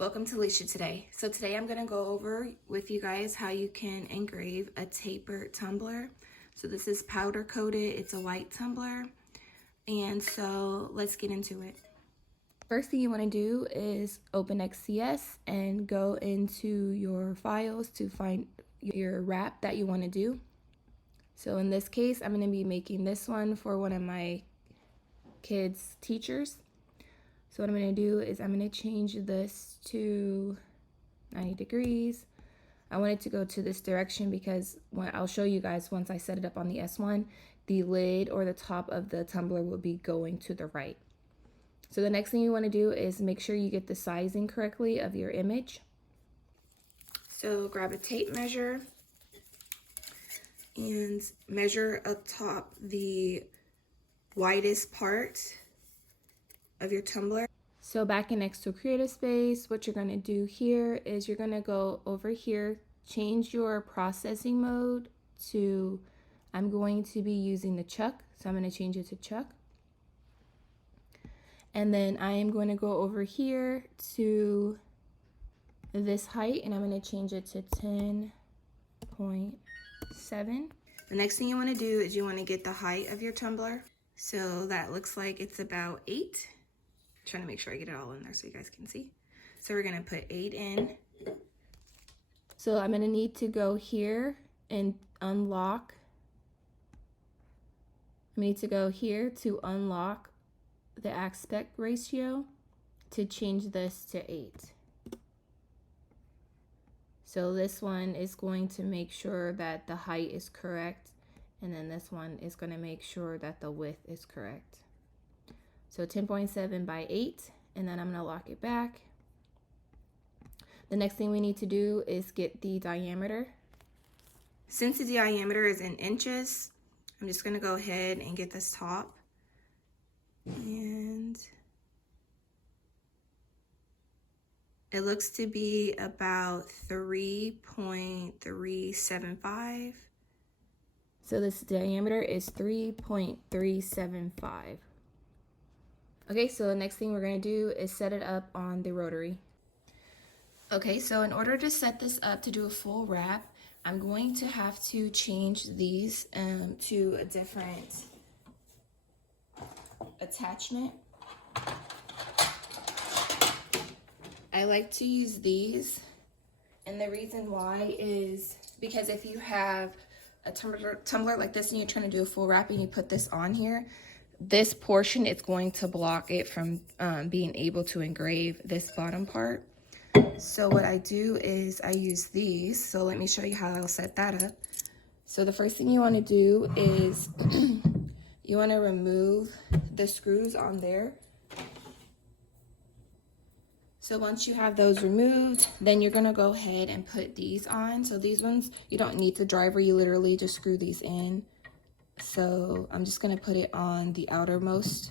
Welcome to LiciaToday. So today I'm going to go over with you guys how you can engrave a tapered tumbler. So this is powder coated, it's a white tumbler, and so let's get into it. First thing you want to do is open XCS and go into your files to find your wrap that you want to do. So in this case, I'm going to be making this one for one of my kids' teachers. So what I'm going to do is I'm going to change this to 90 degrees. I want it to go to this direction because I'll show you guys once I set it up on the S1, the lid or the top of the tumbler will be going to the right. So the next thing you want to do is make sure you get the sizing correctly of your image. So grab a tape measure and measure up top the widest part of your tumbler. So back in xTool Creative Space, what you're going to do here is you're going to go over here, change your processing mode to, I'm going to be using the chuck, so I'm going to change it to chuck. And then I am going to go over here to this height and I'm going to change it to 10.7. The next thing you want to do is you want to get the height of your tumbler. So that looks like it's about 8. Trying to make sure I get it all in there so you guys can see. So we're gonna put 8 in. So I'm gonna need to go here and unlock. I need to go here to unlock the aspect ratio to change this to 8. So this one is going to make sure that the height is correct, and then this one is going to make sure that the width is correct. So 10.7 by 8, and then I'm going to lock it back. The next thing we need to do is get the diameter. Since the diameter is in inches, I'm just going to go ahead and get this top. And it looks to be about 3.375. So this diameter is 3.375. Okay, so the next thing we're going to do is set it up on the rotary. Okay, so in order to set this up to do a full wrap, I'm going to have to change these to a different attachment. I like to use these, and the reason why is because if you have a tumbler like this and you're trying to do a full wrap and you put this on here, this portion is going to block it from being able to engrave this bottom part. So what I do is I use these. So let me show you how I'll set that up. So the first thing you want to do is you want to remove the screws on there. So once you have those removed, then you're going to go ahead and put these on. So these ones, you don't need the driver, you literally just screw these in. So I'm just going to put it on the outermost.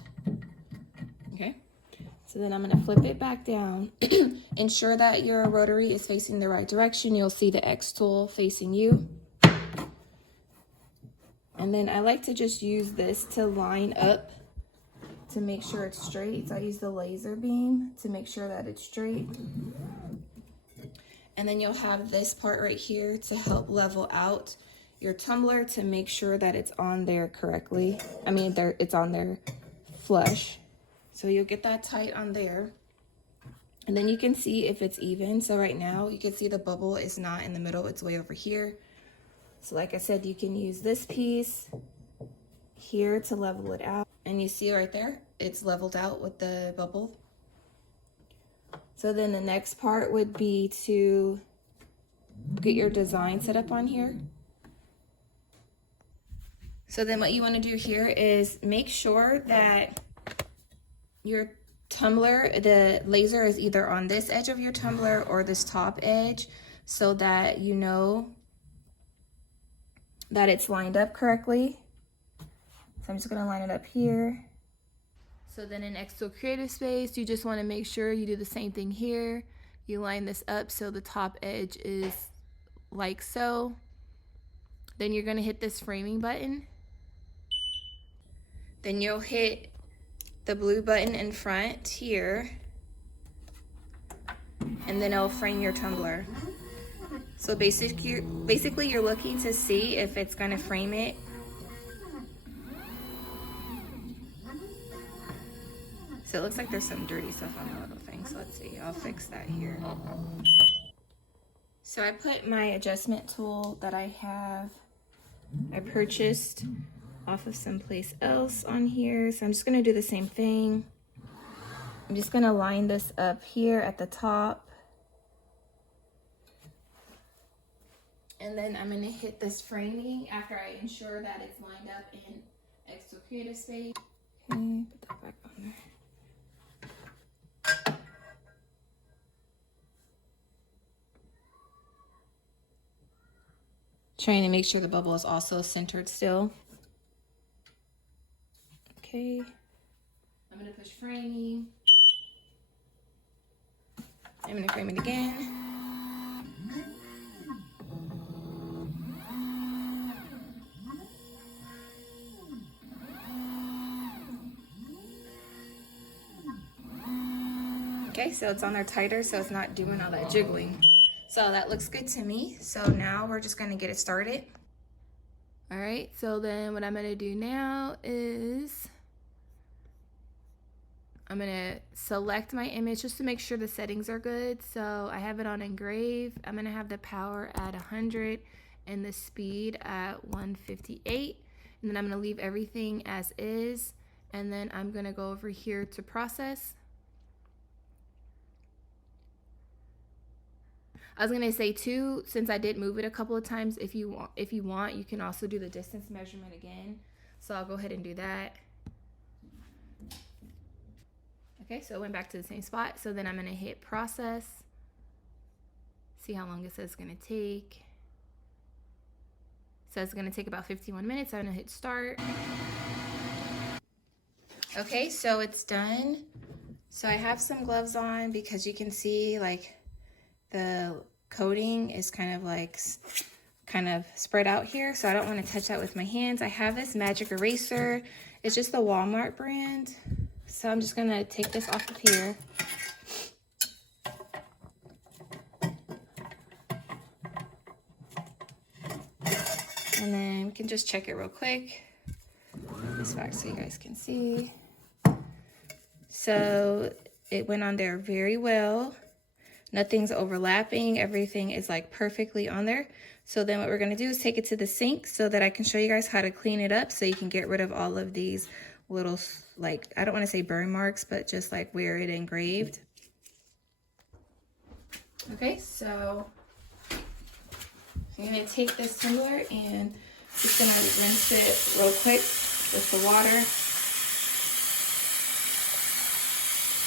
Okay. So then I'm going to flip it back down. Ensure that your rotary is facing the right direction. You'll see the xTool facing you. And then I like to just use this to line up to make sure it's straight. So I use the laser beam to make sure that it's straight. And then you'll have this part right here to help level out your tumbler to make sure that it's on there correctly. I mean, it's on there flush. So you'll get that tight on there. And then you can see if it's even. So right now you can see the bubble is not in the middle, it's way over here. So like I said, you can use this piece here to level it out. And you see right there, it's leveled out with the bubble. So then the next part would be to get your design set up on here. So then what you want to do here is make sure that your tumbler, the laser is either on this edge of your tumbler or this top edge so that you know that it's lined up correctly. So I'm just going to line it up here. So then in xTool Creative Space, you just want to make sure you do the same thing here. You line this up so the top edge is like so. Then you're going to hit this framing button. Then you'll hit the blue button in front here. and then it'll frame your tumbler. So basically you're looking to see if it's gonna frame it. So it looks like there's some dirty stuff on the little thing. So let's see, I'll fix that here. So I put my adjustment tool that I purchased off of someplace else on here. So I'm just gonna do the same thing. I'm just gonna line this up here at the top. And then I'm gonna hit this framing after I ensure that it's lined up in xTool Creative Space. Okay, put that back on there. Trying to make sure the bubble is also centered still. Okay, I'm gonna push framing. I'm gonna frame it again. Okay, so it's on there tighter, so it's not doing all that jiggling. So that looks good to me. So now we're just gonna get it started. All right, so then what I'm gonna do now is I'm gonna select my image just to make sure the settings are good. So I have it on engrave. I'm gonna have the power at 100 and the speed at 158. And then I'm gonna leave everything as is. And then I'm gonna go over here to process. I was gonna say too, since I did move it a couple of times, if you want, you can also do the distance measurement again. So I'll go ahead and do that. Okay, so it went back to the same spot. So then I'm gonna hit process. See how long it says it's gonna take. It says it's gonna take about 51 minutes. I'm gonna hit start. Okay, so it's done. So I have some gloves on because you can see like the coating is kind of spread out here, so I don't want to touch that with my hands. I have this magic eraser. It's just the Walmart brand. So I'm just gonna take this off of here. And then we can just check it real quick. This back so you guys can see. So it went on there very well. Nothing's overlapping. Everything is like perfectly on there. So then what we're gonna do is take it to the sink so that I can show you guys how to clean it up so you can get rid of all of these little, like, I don't wanna say burn marks, but just like where it engraved. Okay, so I'm gonna take this tumbler and just gonna rinse it real quick with the water.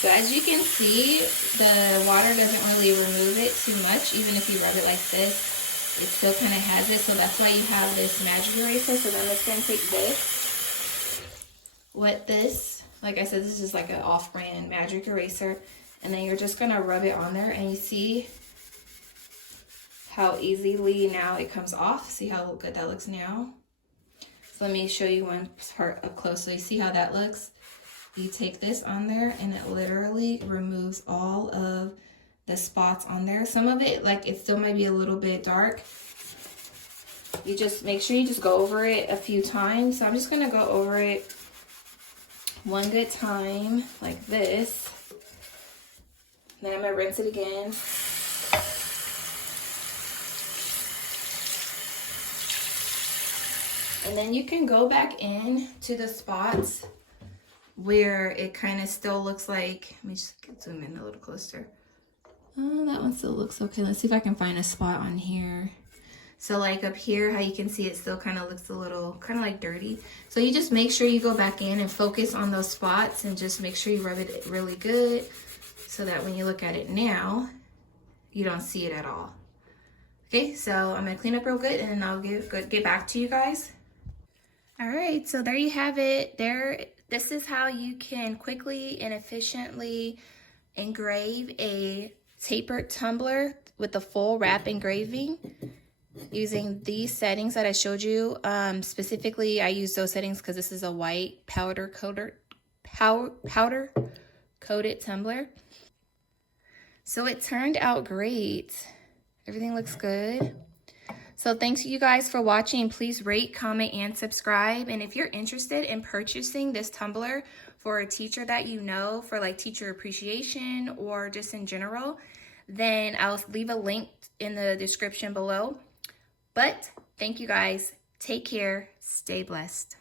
So as you can see, the water doesn't really remove it too much. Even if you rub it like this, it still kind of has it. So that's why you have this magic eraser. So then I'm just gonna take this, wet this. Like I said, this is like an off-brand magic eraser. And then you're just gonna rub it on there and you see how easily now it comes off. See how good that looks now? So let me show you one part up close so you see how that looks. You take this on there and it literally removes all of the spots on there. Some of it, like, it still might be a little bit dark. You just make sure you just go over it a few times. So I'm just gonna go over it one good time like this. Then I'm gonna rinse it again. And then you can go back in to the spots where it kind of still looks like, let me just zoom in a little closer. Oh, that one still looks okay. Let's see if I can find a spot on here. So like up here, how you can see it still kind of looks a little, kind of like dirty. So you just make sure you go back in and focus on those spots and just make sure you rub it really good so that when you look at it now, you don't see it at all. Okay, so I'm gonna clean up real good and then I'll get back to you guys. All right, so there you have it. This is how you can quickly and efficiently engrave a tapered tumbler with the full wrap engraving using these settings that I showed you. Specifically, I use those settings because this is a white powder coated tumbler. So it turned out great. Everything looks good. So thanks you guys for watching. Please rate, comment, and subscribe. And if you're interested in purchasing this tumbler for a teacher that you know, for like teacher appreciation or just in general, then I'll leave a link in the description below. But thank you guys. Take care. Stay blessed.